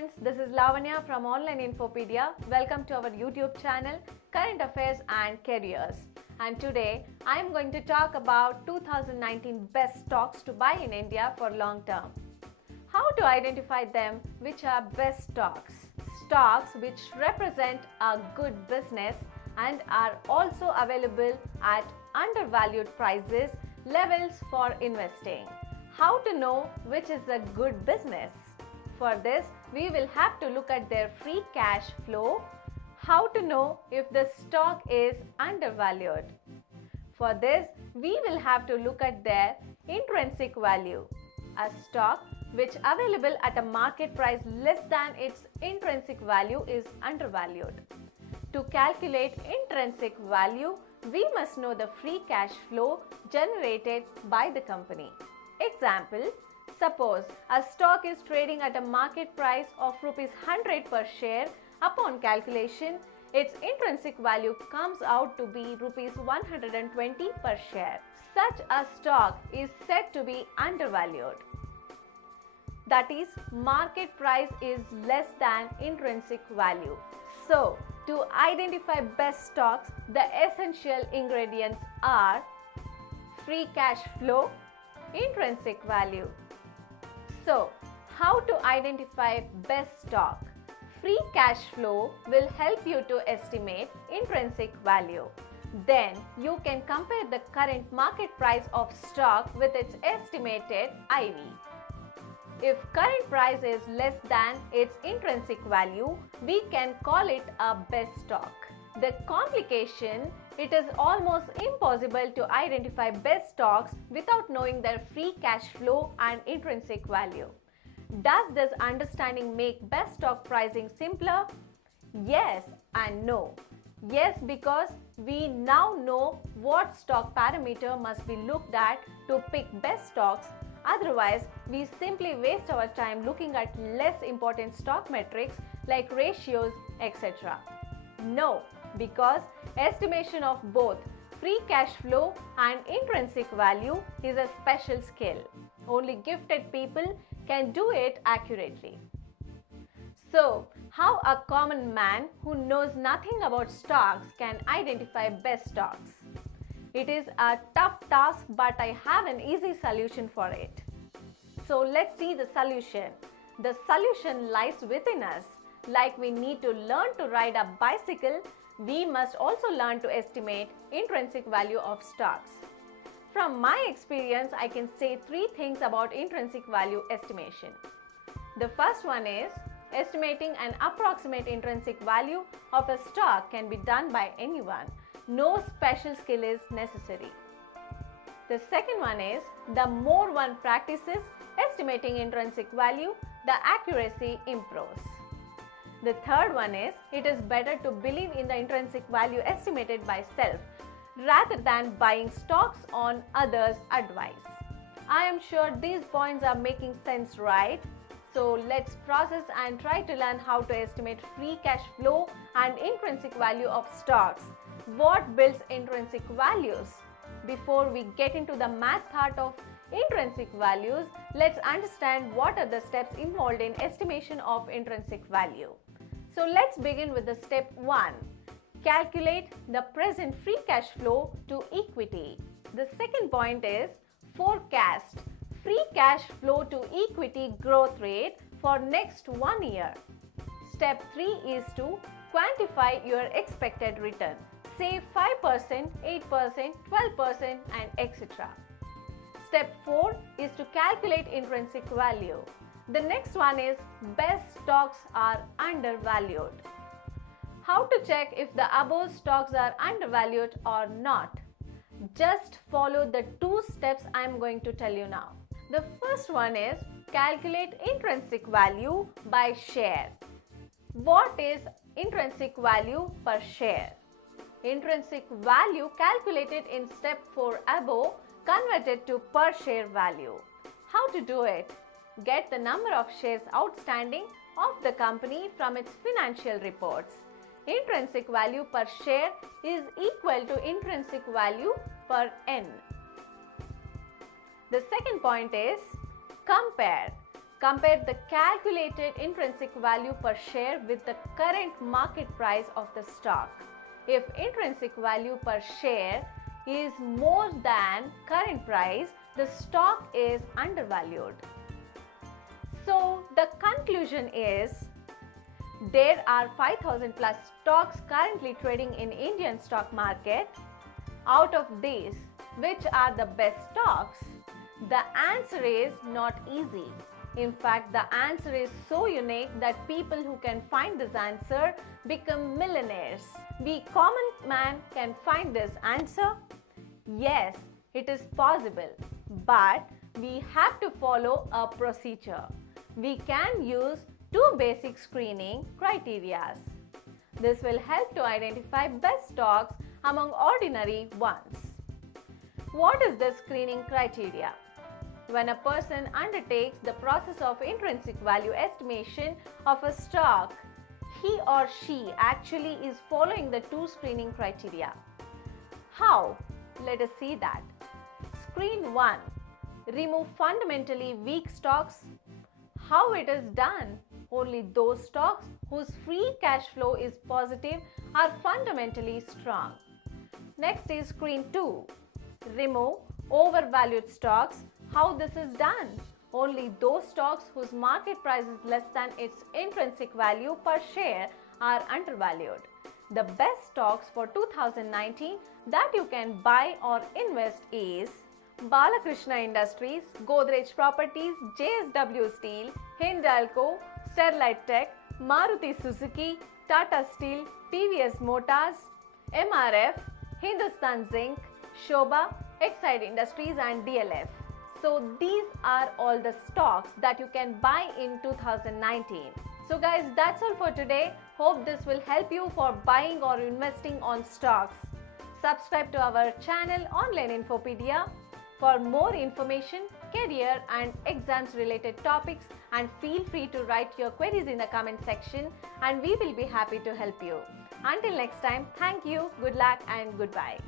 friends, this is Lavanya from Online Infopedia. Welcome to our YouTube channel, Current Affairs and Careers. And today, I am going to talk about 2019 best stocks to buy in India for long term. How to identify them, which are best stocks. Stocks which represent a good business and are also available at undervalued prices levels for investing. How to know which is a good business? For this, we will have to look at their free cash flow. How to know if the stock is undervalued? For this, we will have to look at their intrinsic value. A stock which available at a market price less than its intrinsic value is undervalued. To calculate intrinsic value, we must know the free cash flow generated by the company. Example, suppose a stock is trading at a market price of rupees 100 per share. Upon calculation, its intrinsic value comes out to be rupees 120 per share. Such a stock is said to be undervalued. That is, market price is less than intrinsic value. So, to identify best stocks, the essential ingredients are free cash flow, intrinsic value. So, how to identify best stock? Free cash flow will help you to estimate intrinsic value. Then, you can compare the current market price of stock with its estimated IV. If current price is less than its intrinsic value, we can call it a best stock. The complication, it is almost impossible to identify best stocks without knowing their free cash flow and intrinsic value. Does this understanding make best stock pricing simpler? Yes and no. Yes, because we now know what stock parameter must be looked at to pick best stocks. Otherwise, we simply waste our time looking at less important stock metrics like ratios, etc. No, because estimation of both free cash flow and intrinsic value is a special skill. Only gifted people can do it accurately. So, how a common man who knows nothing about stocks can identify best stocks? It is a tough task, but I have an easy solution for it. So let's see the solution. The solution lies within us. Like we need to learn to ride a bicycle, we must also learn to estimate intrinsic value of stocks. From my experience, I can say three things about intrinsic value estimation. The first one is, estimating an approximate intrinsic value of a stock can be done by anyone. No special skill is necessary. The second one is, the more one practices estimating intrinsic value, the accuracy improves. The third one is, it is better to believe in the intrinsic value estimated by self rather than buying stocks on others' advice. I am sure these points are making sense, right? So let's process and try to learn how to estimate free cash flow and intrinsic value of stocks. What builds intrinsic values? Before we get into the math part of intrinsic values, let's understand what are the steps involved in estimation of intrinsic value. So let's begin with the step 1. Calculate the present free cash flow to equity. The second point is forecast free cash flow to equity growth rate for next 1 year. Step 3 is to quantify your expected return. Say 5%, 8%, 12% and etc. Step 4 is to calculate intrinsic value. The next one is best stocks are undervalued. How to check if the above stocks are undervalued or not? Just follow the two steps I am going to tell you now. The first one is calculate intrinsic value by share. What is intrinsic value per share? Intrinsic value calculated in step 4 above converted to per share value. How to do it? Get the number of shares outstanding of the company from its financial reports. Intrinsic value per share is equal to intrinsic value per N. The second point is compare. Compare the calculated intrinsic value per share with the current market price of the stock. If intrinsic value per share is more than current price, the stock is undervalued. So the conclusion is there are 5,000 plus stocks currently trading in Indian stock market. Out of these, which are the best stocks? The answer is not easy. In fact, the answer is so unique that people who can find this answer become millionaires. We common man can find this answer? Yes, it is possible, but we have to follow a procedure. We can use two basic screening criteria. This will help to identify best stocks among ordinary ones. What is the screening criteria? When a person undertakes the process of intrinsic value estimation of a stock, he or she actually is following the two screening criteria. How? Let us see that. Screen 1. Remove fundamentally weak stocks. How it is done? Only those stocks whose free cash flow is positive are fundamentally strong. Next is screen 2. Remove overvalued stocks. How this is done? Only those stocks whose market price is less than its intrinsic value per share are undervalued. The best stocks for 2019 that you can buy or invest is Balakrishna Industries, Godrej Properties, JSW Steel, Hindalco, Sterlite Tech, Maruti Suzuki, Tata Steel, PVS Motors, MRF, Hindustan Zinc, Shobha, Exide Industries and DLF. So these are all the stocks that you can buy in 2019. So guys, that's all for today. Hope this will help you for buying or investing on stocks. Subscribe to our channel Online Infopedia for more information, career and exams related topics, and feel free to write your queries in the comment section and we will be happy to help you. Until next time, thank you, good luck and goodbye.